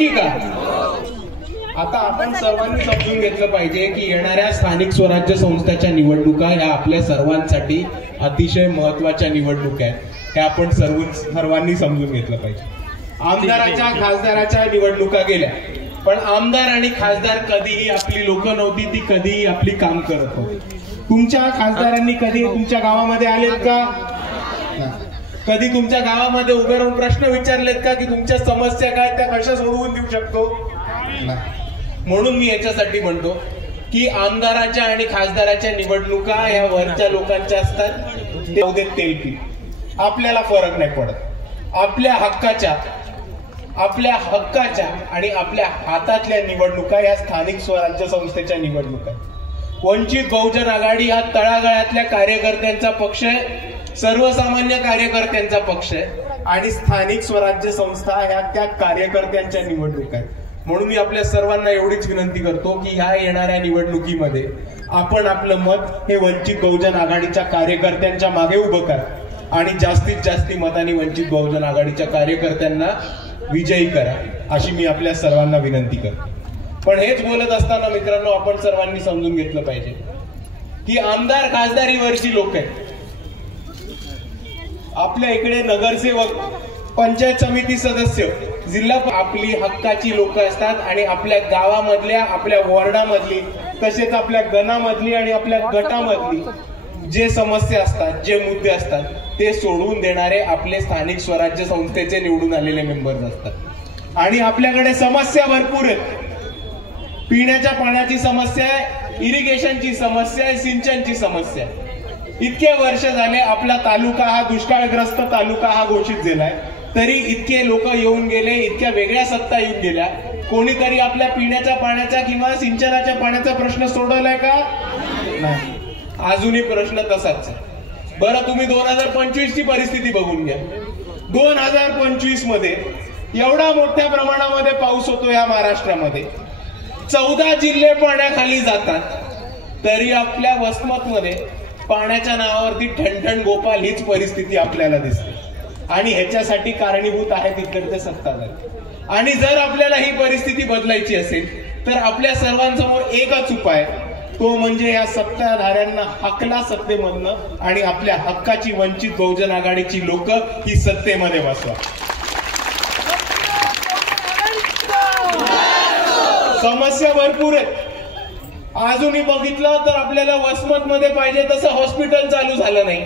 नक्की का? आता आपण सर्वांनी समजून घेतलं पाहिजे की येणाऱ्या स्थानिक स्वराज्य संस्थांच्या निवडणुका ह्या आपल्या सर्वांसाठी अतिशय महत्वाच्या निवडणुका आहेत. हे आपण सर्वांनी समजून घेतलं पाहिजे. आमदाराच्या खासदाराच्या निवडणुका गेल्या, पण आमदार आणि खासदार कधीही आपली लोक नव्हती, ती कधीही आपली काम करत होती. तुमच्या खासदारांनी कधी तुमच्या गावामध्ये आलेत का? कधी तुमच्या गावामध्ये उभे राहून प्रश्न विचारलेत का की तुमच्या समस्या काय, त्या कशा सोडवून देऊ शकतो? म्हणून मी याच्यासाठी म्हणतो की आमदाराच्या आणि खासदाराच्या निवडणुका ह्या वरच्या लोकांच्या असतात, ते तेलपी आपल्याला फरक नाही पडत. आपल्या हक्काच्या आणि आपल्या हातातल्या निवडणुका या स्थानिक स्वराज्य संस्थेच्या निवडणुका. वंचित बहुजन आघाडी हा तळागाळातल्या कार्यकर्त्यांचा पक्ष आहे, सर्वसामान्य कार्यकर्त्यांचा पक्ष आहे, आणि स्थानिक स्वराज्य संस्था ह्या त्या कार्यकर्त्यांच्या निवडणुका आहेत. म्हणून मी आपल्या सर्वांना एवढीच विनंती करतो की ह्या येणाऱ्या निवडणुकीमध्ये आपण आपलं मत हे वंचित बहुजन आघाडीच्या कार्यकर्त्यांच्या मागे उभं करा आणि जास्तीत जास्त मतांनी वंचित बहुजन आघाडीच्या कार्यकर्त्यांना विजयी करा, अशी मी आपल्या सर्वांना विनंती करतो. पण हेच बोलत असताना मित्रांनो, आपण सर्वांनी समजून घेतलं पाहिजे की आमदार खासदारीवरची लोक आहेत. आपल्या इकडे नगरसेवक, पंचायत समिती सदस्य, जिल्हा आपली हक्काची लोक असतात आणि आपल्या गावामधल्या, आपल्या वॉर्डामधली, तसेच आपल्या गणामधली आणि आपल्या गटामधली जे समस्या असतात, जे मुद्दे असतात, ते सोडवून देणारे आपले स्थानिक स्वराज्य संस्थेचे निवडून आलेले मेंबर्स असतात. आणि आपल्याकडे समस्या भरपूर आहेत. पिण्याच्या पाण्याची समस्या आहे, इरिगेशनची समस्या आहे, सिंचनची समस्या आहे. इतके वर्ष झाले आपला तालुका हा दुष्काळग्रस्त तालुका हा घोषित झालाय, तरी इतके लोक येऊन गेले, इतक्या वेगळ्या सत्ता येऊन गेल्या, कोणीतरी आपल्या पिण्याच्या पाण्याचा किंवा सिंचनाच्या पाण्याचा प्रश्न सोडवलाय का? नाही. अजूनही प्रश्न तसाच आहे. बरं, तुम्ही 2025 ची परिस्थिती बघून घ्या. 2025 मध्ये एवढा मोठ्या प्रमाणामध्ये पाऊस होतो या महाराष्ट्रामध्ये, 14 जिल्हे पाण्याखाली जातात, तरी आपल्या वसमतमध्ये पाण्याच्या नावावरती ठणठण गोपाल हीच परिस्थिती आपल्याला दिसते. आणि ह्याच्यासाठी कारणीभूत आहे तिकडचे सत्ताधारी. आणि जर आपल्याला ही परिस्थिती बदलायची असेल तर आपल्या सर्वांसमोर एकच उपाय, तो म्हणजे या सत्ताधाऱ्यांना हकला सत्तेमधनं आणि आपल्या हक्काची वंचित बहुजन आघाडीची लोक ही सत्तेमध्ये बसवा. समस्या भरपूर आहेत. अजूनही बघितलं तर आपल्याला वसमत मध्ये पाहिजे तसं हॉस्पिटल चालू झालं नाही,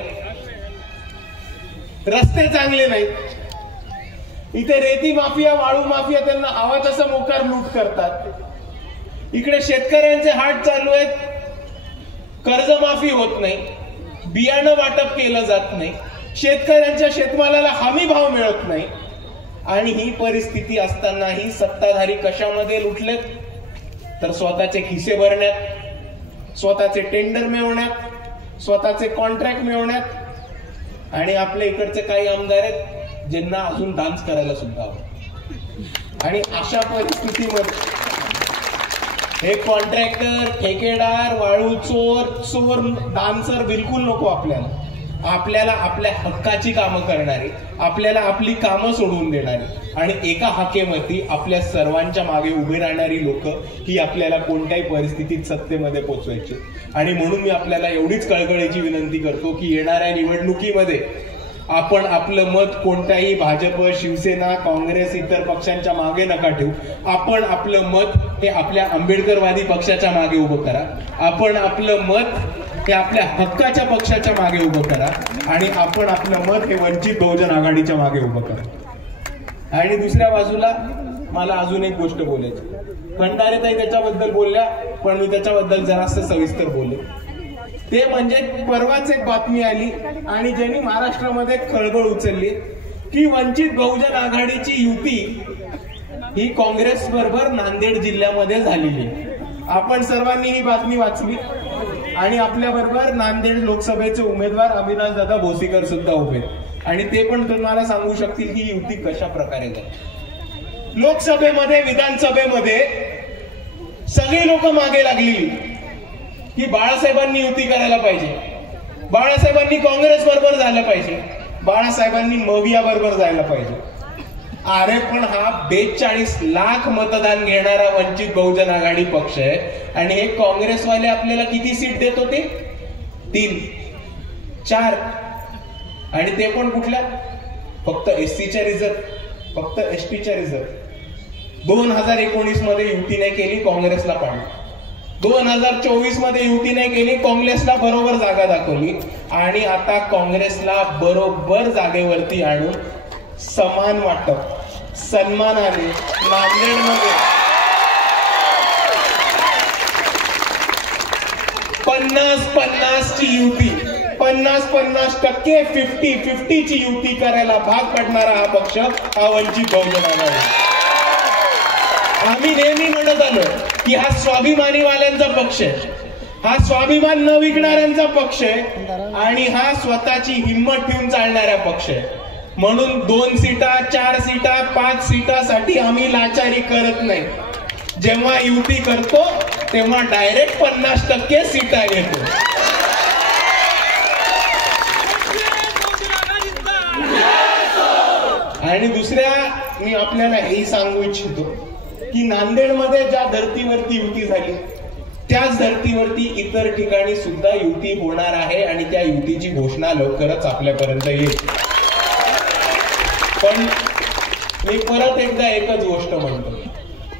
रस्ते चांगले नाही, इथे रेती माफिया, वाळू माफिया त्यांना हवा तसं मोकार लूट करतात. इकडे शेतकऱ्यांचे हाट चालू आहेत, कर्जमाफी होत नाही, बियाणं वाटप केलं जात नाही, शेतकऱ्यांच्या शेतमालाला हमी भाव मिळत नाही. आणि ही परिस्थिती असतानाही सत्ताधारी कशामध्ये लुटलेत? तर स्वतःचे खिसे भरण्यात, स्वतःचे टेंडर मिळवण्यात, स्वतःचे कॉन्ट्रॅक्ट मिळवण्यात. आणि आपल्या इकडचे काही आमदार आहेत ज्यांना अजून डान्स करायला सुद्धा आवडतं. आणि अशा परिस्थितीमध्ये हे कॉन्ट्रॅक्टर, ठेकेदार, वाळू चोर, डान्सर बिलकुल नको आपल्याला. आपल्याला आपल्या हक्काची कामं करणारी, आपल्याला आपली कामं सोडवून देणारी आणि एका हाकेमध्ये आपल्या सर्वांच्या मागे उभे राहणारी लोक ही आपल्याला कोणत्याही परिस्थितीत सत्तेमध्ये पोहोचवायची. आणि म्हणून मी आपल्याला एवढीच कळकळीची विनंती करतो की येणाऱ्या निवडणुकीमध्ये आपण आपलं मत कोणत्याही भाजप, शिवसेना, काँग्रेस, इतर पक्षांच्या मागे नका ठेवू. आपण आपलं मत हे आपल्या आंबेडकरवादी पक्षाच्या मागे उभं करा. आपण आपलं मत हे आपल्या हक्काच्या पक्षाच्या मागे उभं करा आणि आपण आपलं मत हे वंचित बहुजन आघाडीच्या मागे उभं करा. आणि दुसऱ्या बाजूला मला अजून एक गोष्ट बोलायची. खंडारेताई त्याच्याबद्दल बोलल्या, पण मी त्याच्याबद्दल जरासं सविस्तर बोलले. ते म्हणजे परवाच एक बातमी आली आणि ज्यांनी महाराष्ट्रामध्ये खळबळ उचलली की वंचित बहुजन आघाडीची युती ही काँग्रेस बरोबर नांदेड जिल्ह्यामध्ये झालेली. आपण सर्वांनी ही बातमी वाचली आणि आपल्या बरोबर नांदेड लोकसभेचे उमेदवार अविनाशदादा भोसीकर सुद्धा उभे आणि ते पण तुम्हाला सांगू शकतील की युती कशा प्रकारे झाली. लोकसभेमध्ये, विधानसभेमध्ये सगळी लोक मागे लागलेली की बाळासाहेबांनी युती करायला पाहिजे, बाळासाहेबांनी काँग्रेस बरोबर झालं पाहिजे, बाळासाहेबांनी मविया बरोबर जायला पाहिजे. अरे पण हा 42 लाख मतदान घेणारा वंचित बहुजन आघाडी पक्ष आहे आणि हे काँग्रेसवाले आपल्याला किती सीट देत होते? 3, 4 आणि ते पण कुठल्या? फक्त एससीच्या रिझर्व, फक्त एसटीच्या रिझर्व. 2019 मध्ये युतीने केली काँग्रेसला पाडली, 2024 मध्ये युतीने केली काँग्रेसला बरोबर जागा दाखवली आणि आता काँग्रेसला बरोबर जागेवरती आणून समान वाटप सन्मानाने नांदेडमध्ये 50-50 ची युती, 50-50% 50-50 ची युती करायला भाग पडणारा हा पक्ष हा वंचित बहुजन आघाडी. आम्ही नेहमी म्हणत आलो की हा स्वाभिमानीवाल्यांचा पक्ष आहे, हा स्वाभिमान न विकणाऱ्यांचा पक्ष आहे आणि हा स्वतःची हिंमत ठेवून चालणारा पक्ष आहे. म्हणून 2 सीटा, 4 सीटा, 5 सीटासाठी आम्ही लाचारी करत नाही. जेव्हा युती करतो तेव्हा डायरेक्ट 50% सीटा घेतो. आणि दुसऱ्या मी आपल्याला हेही सांगू इच्छितो की नांदेडमध्ये ज्या धर्तीवरती युती झाली त्याच धर्तीवरती इतर ठिकाणी सुद्धा युती होणार आहे आणि त्या युतीची घोषणा लवकरच आपल्यापर्यंत येईल. पण मी परत एकदा एकच गोष्ट म्हणतो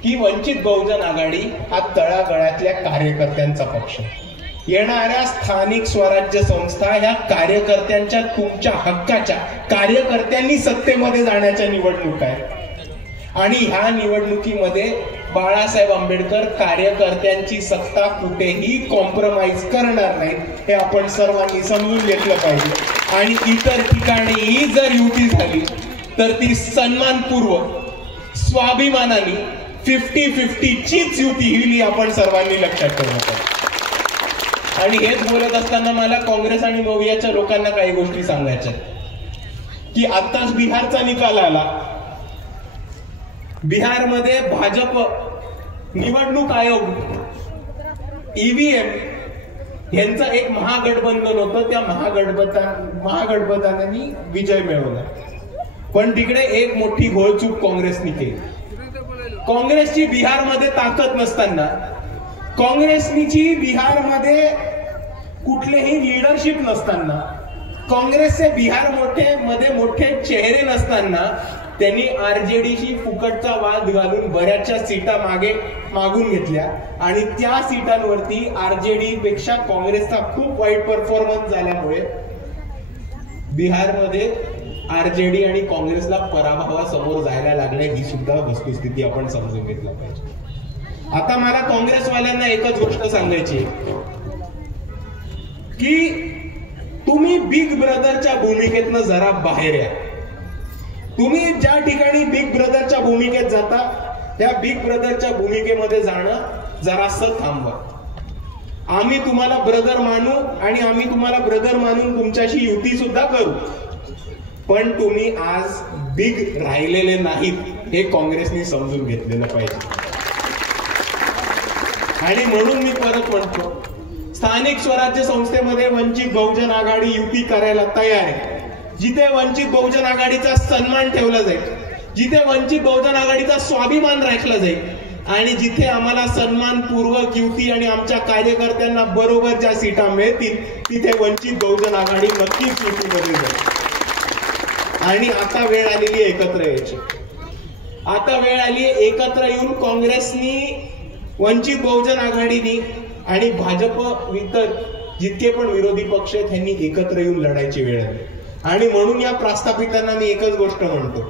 की वंचित बहुजन आघाडी हा तळागाळातल्या कार्यकर्त्यांचा पक्ष. येणाऱ्या स्थानिक स्वराज्य संस्था ह्या कार्यकर्त्यांच्या, तुमच्या हक्काच्या कार्यकर्त्यांनी सत्तेमध्ये जाण्याच्या निवडणूक आहे आणि ह्या निवडणुकीमध्ये बाळासाहेब आंबेडकर कार्यकर्त्यांची सत्ता कुठेही कॉम्प्रोमाइज करणार नाही हे आपण सर्वांनी समजून घेतलं पाहिजे. आणि इतर ठिकाणीही जर युती झाली तर ती सन्मानपूर्वक स्वाभिमानाने 50-50 चीच युती ही आपण सर्वांनी लक्षात ठेवलं पाहिजे. आणि हेच बोलत असताना मला काँग्रेस आणि मवियाच्या लोकांना काही गोष्टी सांगायच्या की आताच बिहारचा निकाल आला. बिहारमध्ये भाजप निवडणूक आयोग ईव्हीएम यांचं एक महागठबंधन होतं, त्या महागठबंधनाने विजय मिळवला. पण तिकडे एक मोठी घोळचूक काँग्रेसने केली. काँग्रेसची बिहारमध्ये ताकद नसताना, काँग्रेसची बिहारमध्ये कुठलेही लिडरशिप नसताना, काँग्रेसचे बिहार मोठे चेहरे नसताना त्यांनी आरजेडीशी फुकटचा वाद घालून बऱ्याचशा सीटा मागून घेतल्या आणि त्या सीटांवरती आरजेडी पेक्षा काँग्रेसचा खूप वाईट परफॉर्मन्स झाल्यामुळे बिहारमध्ये आरजेडी आणि काँग्रेसला पराभवासमोर जायला लागणे ही सुद्धा वस्तुस्थिती आपण समजून घेतला पाहिजे. आता मला काँग्रेसवाल्यांना एकच गोष्ट सांगायची की तुम्ही बिग ब्रदरच्या भूमिकेतनं जरा बाहेर या. तुम्ही ज्या ठिकाणी बिग ब्रदरच्या भूमिकेत जाता त्या बिग ब्रदरच्या भूमिकेमध्ये जाणं जरासं थांबवा. आम्ही तुम्हाला ब्रदर मानू आणि आम्ही तुम्हाला ब्रदर मानून तुमच्याशी युती सुद्धा करू, पण तुम्ही आज बिग राहिलेले नाहीत हे काँग्रेसने समजून घेतलेलं पाहिजे. आणि म्हणून मी परत म्हणतो, स्थानिक स्वराज्य संस्थेमध्ये वंचित बहुजन आघाडी युती करायला तयार आहे. जिथे वंचित बहुजन आघाडीचा सन्मान ठेवला जाईल, जिथे वंचित बहुजन आघाडीचा स्वाभिमान राखला जाईल आणि जिथे आम्हाला सन्मानपूर्वक युती आणि आमच्या कार्यकर्त्यांना बरोबर ज्या सीटा मिळतील तिथे वंचित बहुजन आघाडी नक्कीच युतीमध्ये जाईल. आणि आता वेळ आलेली एकत्र यायची. आता वेळ आली एकत्र येऊन काँग्रेसनी, वंचित बहुजन आघाडीनी आणि भाजप इतर जितके पण विरोधी पक्ष आहेत त्यांनी एकत्र येऊन लढायची वेळ आली. आणि म्हणून या प्रस्थापितांना मी एकच गोष्ट म्हणतो,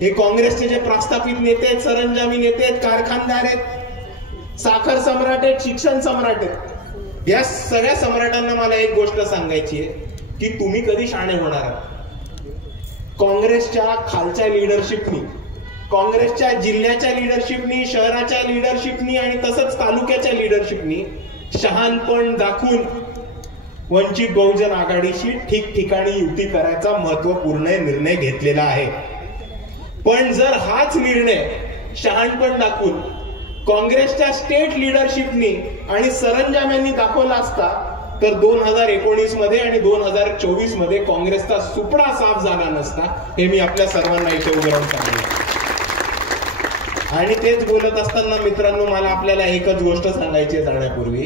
हे काँग्रेसचे जे प्रस्थापित नेते आहेत, सरंजामी नेते आहेत, कारखानदार आहेत, साखर सम्राट आहेत, शिक्षण सम्राट आहेत, या सगळ्या सम्राटांना मला एक गोष्ट सांगायची आहे की तुम्ही कधी शाणे होणार आहात. काँग्रेसच्या खालच्या लिडरशिपनी, काँग्रेसच्या जिल्ह्याच्या लिडरशिपनी, शहराच्या लिडरशिपनी आणि तसंच तालुक्याच्या लिडरशिपनी शहाणपण दाखवून वंचित बहुजन आघाडीशी ठिकठिकाणी युती करायचा महत्वपूर्ण निर्णय घेतलेला आहे. पण जर हाच निर्णय शहाणपण दाखवून काँग्रेसच्या स्टेट लिडरशिपनी आणि सरंजाम्यांनी दाखवला असता तर 2019 मध्ये आणि 2024 मध्ये काँग्रेसचा सुपडा साफ झाला नसता, हे मी आपल्या सर्वांना इथे उभं राहून सांगितलं. आणि तेच बोलत असताना मित्रांनो, मला आपल्याला एकच गोष्ट सांगायची जाण्यापूर्वी,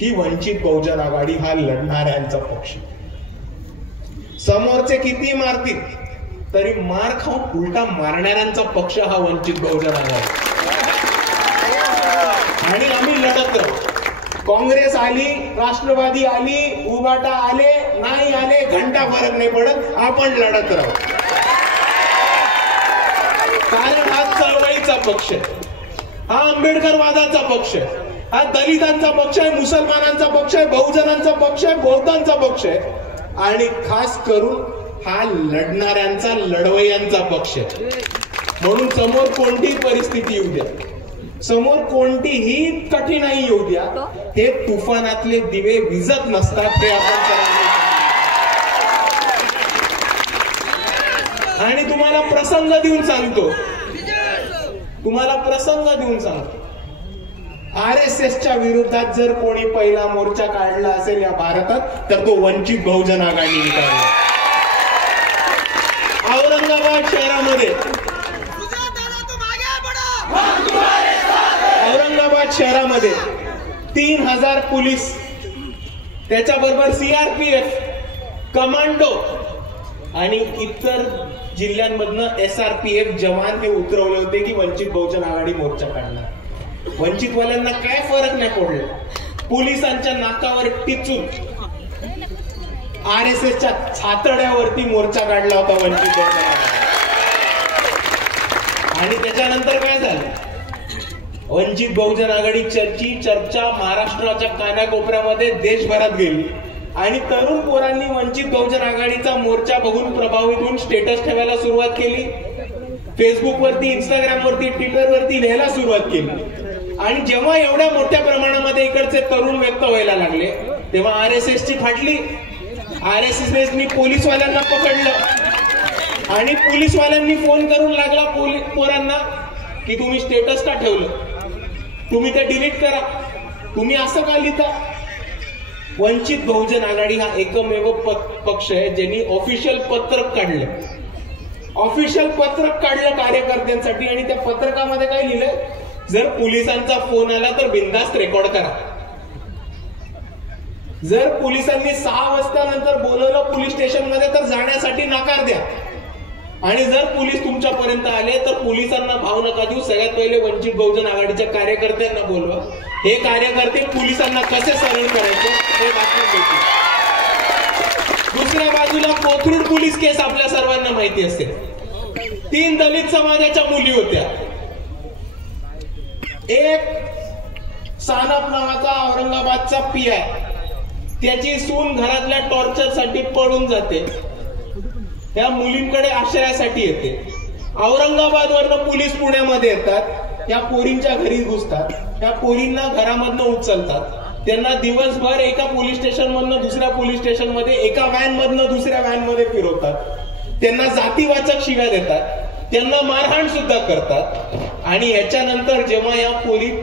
की वंचित बहुजन आघाडी हा लढणाऱ्यांचा पक्ष. समोरचे किती मारतील तरी मार खाऊन उलटा मारणाऱ्यांचा पक्ष हा वंचित बहुजन आघाडी. आणि आम्ही लढत राहू. काँग्रेस आली, राष्ट्रवादी आली, उबाटा आले, नाही आले, घंटा फरक नाही पडत, आपण लढत राहू. कारण हा चळवळीचा पक्ष आहे, हा आंबेडकरवादाचा पक्ष आहे, हा दलितांचा पक्ष आहे, मुसलमानांचा पक्ष आहे, बहुजनांचा पक्ष आहे, बौद्धांचा पक्ष आहे, आणि खास करून हा लढणाऱ्यांचा, लढवय्यांचा पक्ष आहे. म्हणून समोर कोणतीही परिस्थिती येऊ द्या, समोर कोणतीही कठीणाई येऊ द्या, हे तुफानातले दिवे विझत नसतात, ते आपण. आणि तुम्हाला प्रसंग देऊन सांगतो, RSSच्या विरोधात जर कोणी पहिला मोर्चा काढला असेल या भारतात, तर तो वंचित बहुजन आघाडीने काढला. औरंगाबाद शहरामध्ये 3000 पोलीस, त्याच्याबरोबर CRPF, कमांडो आणि इतर जिल्ह्यांमधनं SRPF जवान हे उतरवले होते की वंचित बहुजन आघाडी मोर्चा काढणार. वंचितवाल्यांना काय फरक नाही पडला. पोलिसांच्या नाकावर टिचून RSSच्या छातड्यावरती मोर्चा काढला होता वंचित बहुजन आघाडी. आणि त्याच्यानंतर काय झालं, वंचित बहुजन आघाडीची चर्चा महाराष्ट्राच्या कानाकोपऱ्यामध्ये देशभरात गेली. आणि तरुण पोरांनी वंचित बहुजन आघाडीचा मोर्चा बघून प्रभावित होऊन स्टेटस ठेवायला सुरुवात केली, फेसबुकवरती, इंस्टाग्रामवरती, ट्विटरवरती लिहायला सुरुवात केली. आणि जेव्हा एवढ्या मोठ्या प्रमाणामध्ये इकडचे तरुण व्यक्त व्हायला लागले, तेव्हा RSSची फाटली. RSSने पोलीसवाल्यांना पकडलं आणि पोलीसवाल्यांनी फोन करून लागला पोरांना की तुम्ही स्टेटस का ठेवलं, तुम्ही ते डिलीट करा, तुम्ही असं का लिहिता. वंचित बहुजन आघाडी हा एकमेव पक्ष आहे ज्यांनी ऑफिशियल पत्रक काढलं, कार्यकर्त्यांसाठी. आणि त्या पत्रकामध्ये काय लिहिलंय, जर पोलिसांचा फोन आला तर बिनधास्त रेकॉर्ड करा. जर पोलिसांनी 6 वाजता नंतर बोलवलं पोलीस स्टेशन मध्ये तर जाण्यासाठी नकार द्या. आणि जर पोलीस तुमच्यापर्यंत आले तर पोलिसांना भाव नका देऊ, सगळ्यात पहिले वंचित बहुजन आघाडीच्या कार्यकर्त्यांना बोलवा. हे कार्यकर्ते पोलिसांना कसे सरळ करायचे हे दाखवून देतील. दुसऱ्या बाजूला कोथरूड पोलीस केस आपल्या सर्वांना माहिती असेल. 3 दलित समाजाच्या मुली होत्या. एक सानप नावाचा औरंगाबादचा PI, त्याची सून घरातल्या टॉर्चरसाठी पळून जाते, या मुलींकडे आश्रयासाठी येते. औरंगाबाद वरनं पोलीस पुण्यामध्ये येतात, या पोरींच्या घरी घुसतात, त्या पोरींना घरामधनं उचलतात, त्यांना दिवसभर एका पोलीस स्टेशन मधनं दुसऱ्या पोलीस स्टेशन मध्ये, एका व्हॅन मधनं दुसऱ्या व्हॅन मध्ये फिरवतात, त्यांना जातीवाचक शिव्या देतात, त्यांना मारहाण सुद्धा करतात. आणि याच्यानंतर जेव्हा या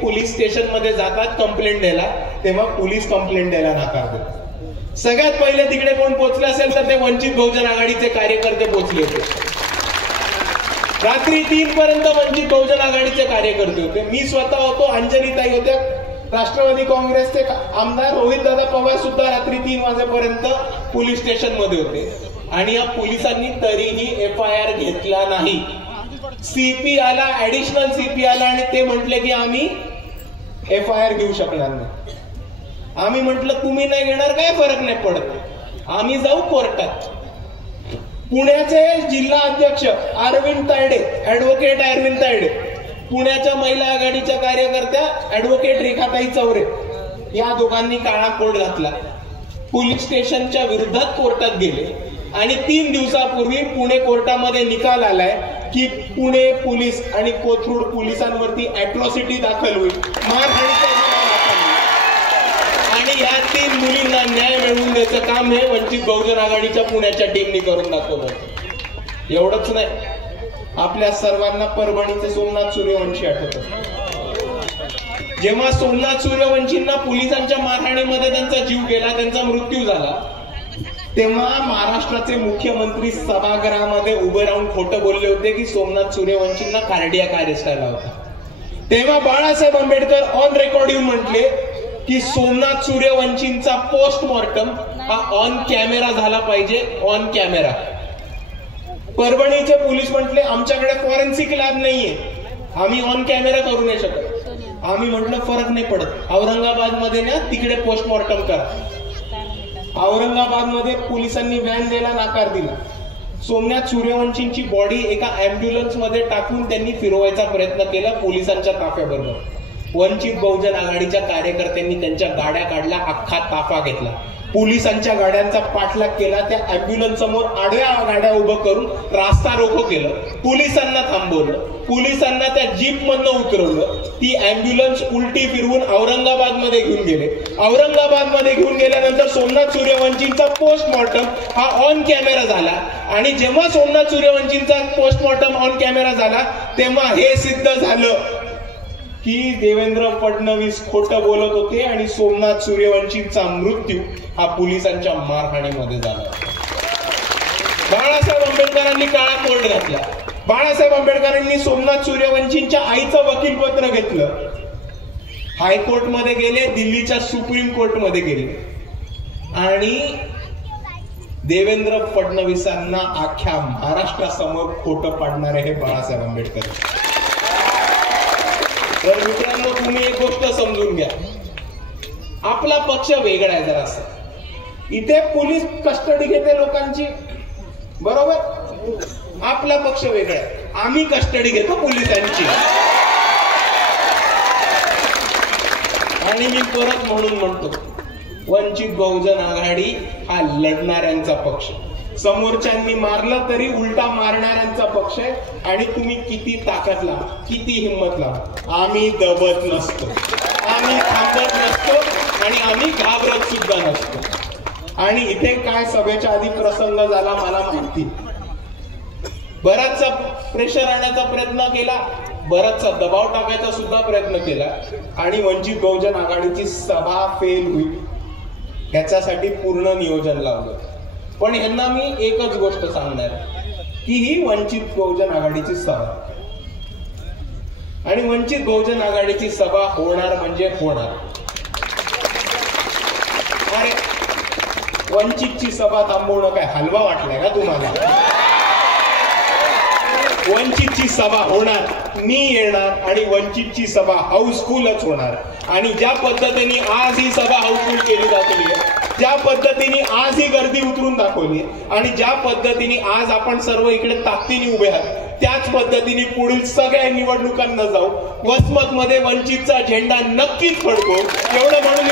पोलीस स्टेशन मध्ये जातात कंप्लेंट द्यायला, तेव्हा पोलीस कंप्लेंट द्यायला नकार देतात. सगळ्यात पहिले तिकडे कोण पोहोचले असेल तर ते वंचित बहुजन आघाडीचे कार्यकर्ते पोहोचले होते. रात्री 3 पर्यंत वंचित बहुजन आघाडीचे कार्यकर्ते होते. मी स्वतः होतो, अंजलीताई होत्या, राष्ट्रवादी काँग्रेसचे आमदार रोहितदादा पवार सुद्धा रात्री 3 वाजेपर्यंत पोलीस स्टेशन मध्ये होते. आणि या पोलिसांनी तरीही FIR घेतला नाही. CP आला, ऍडिशनल CP आला आणि ते म्हटले की आम्ही FIR घेऊ शकणार नाही. आम्ही म्हटलं तुम्ही नाही घेणार काय फरक नाही पडत, आम्ही जाऊ कोर्टात. पुण्याचे जिल्हा अध्यक्ष अरविंद तायडे, ऍडव्होकेट अरविंद तायडे, पुण्याच्या महिला आघाडीच्या कार्यकर्त्या ऍडव्होकेट रेखाताई चौरे, या दोघांनी काळा कोट घातला, पोलीस स्टेशनच्या विरोधात कोर्टात गेले. आणि 3 दिवसापूर्वी पुणे कोर्टामध्ये निकाल आलाय की पुणे पोलीस आणि कोथरूड पोलिसांवरती अॅट्रॉसिटी दाखल होईल, मारहाणीचा गुन्हा दाखल होईल. आणि या 3 मुलींना न्याय मिळवून द्यायचं काम हे वंचित बहुजन आघाडीच्या पुण्याच्या टीमनी करून दाखवलं. एवढंच नाही, आपल्या सर्वांना परभणीचे सोमनाथ सूर्यवंशी आठवत. जेव्हा सोमनाथ सूर्यवंशींना पोलिसांच्या मारहाणीमध्ये त्यांचा जीव गेला, त्यांचा मृत्यू झाला, तेव्हा महाराष्ट्राचे मुख्यमंत्री सभागृहामध्ये उभे राहून खोटं बोलले होते की सोमनाथ सूर्यवंशींना कार्डियाक अरेस्ट आला होता. तेव्हा बाळासाहेब आंबेडकर ऑन रेकॉर्ड येऊन म्हटले की सोमनाथ सूर्यवंशींचा पोस्टमॉर्टम हा ऑन कॅमेरा झाला पाहिजे, ऑन कॅमेरा. परभणीचे पोलीस म्हटले आमच्याकडे फॉरेन्सिक लॅब नाहीये, आम्ही ऑन कॅमेरा करू नाही शकत. आम्ही म्हटलं फरक नाही पडत, औरंगाबाद मध्ये ना तिकडे पोस्टमॉर्टम करा. औरंगाबाद मध्ये पोलिसांनी व्हॅन द्यायला नकार दिला. सोमनाथ सूर्यवंशींची बॉडी एका अँब्युलन्स मध्ये टाकून त्यांनी फिरवायचा प्रयत्न केला पोलिसांच्या ताफ्याबरोबर. वंचित बहुजन आघाडीच्या कार्यकर्त्यांनी त्यांच्या गाड्या काढल्या, अख्खा ताफा घेतला, पोलिसांच्या गाड्यांचा पाठलाग केला, त्या अँब्युलन्स समोर आडव्या गाड्या उभं करून रास्ता रोको केलं, पोलिसांना थांबवलं, पोलिसांना त्या जीप मधनं उतरवलं, ती अँब्युलन्स उलटी फिरवून औरंगाबाद मध्ये घेऊन गेले. औरंगाबाद मध्ये घेऊन गेल्यानंतर सोमनाथ सूर्यवंशींचा पोस्टमॉर्टम हा ऑन कॅमेरा झाला. आणि जेव्हा सोमनाथ सूर्यवंशींचा पोस्टमॉर्टम ऑन कॅमेरा झाला तेव्हा हे सिद्ध झालं की देवेंद्र फडणवीस खोटं बोलत होते आणि सोमनाथ सूर्यवंशींचा मृत्यू हा पोलिसांच्या मारहाणीमध्ये झाला. बाळासाहेब आंबेडकरांनी काळा कोट घातला. बाळासाहेब आंबेडकरांनी सोमनाथ सूर्यवंशींच्या आईचं वकीलपत्र घेतलं, हायकोर्टमध्ये गेले, दिल्लीच्या सुप्रीम कोर्टमध्ये गेले आणि देवेंद्र फडणवीसांना अख्ख्या महाराष्ट्रासमोर खोटं पाडणारे हे बाळासाहेब आंबेडकर. तर मित्रांनो, तुम्ही एक गोष्ट समजून घ्या, आपला पक्ष वेगळा आहे जरासा. इथे पोलीस कस्टडी घेते लोकांची, बरोबर, आपला पक्ष वेगळा आहे, आम्ही कस्टडी घेतो पोलिसांची. आणि मी परत म्हणून म्हणतो, वंचित बहुजन आघाडी हा लढणाऱ्यांचा पक्ष, समोरच्यांनी मारलं तरी उलटा मारणाऱ्यांचा पक्ष आहे. आणि तुम्ही किती ताकद लावा, किती हिंमत लावा, आम्ही दबत नसतो, आम्ही थांबत नसतो आणि आम्ही घाबरत सुद्धा नसतो. आणि इथे काय सभेच्या आधी प्रसंग झाला मला माहिती, बराचसा प्रेशर आणण्याचा प्रयत्न केला, बराचसा दबाव टाकायचा सुद्धा प्रयत्न केला आणि वंचित बहुजन आघाडीची सभा फेल होईल याच्यासाठी पूर्ण नियोजन लावलं. पण यांना मी एकच गोष्ट सांगणार की ही वंचित बहुजन आघाडीची सभा, आणि वंचित बहुजन आघाडीची सभा होणार म्हणजे होणार. अरे वंचितची सभा थांबवणं काय हलवा वाटलाय का तुम्हाला? वंचितची सभा होणार, मी येणार आणि वंचितची सभा हाऊसफुलच होणार. आणि ज्या पद्धतीने आज ही सभा हाऊसफुल केली जाते, ज्या पद्धतीने आज ही गर्दी उतरून दाखवली आणि ज्या पद्धतीने आज आपण सर्व इकडे ताकदीने उभे आहात, त्याच पद्धतीने पुढील सगळ्या निवडणुकांना जाऊ, वसमत मध्ये वंचितचा झेंडा नक्कीच फडकवू, एवढं म्हणून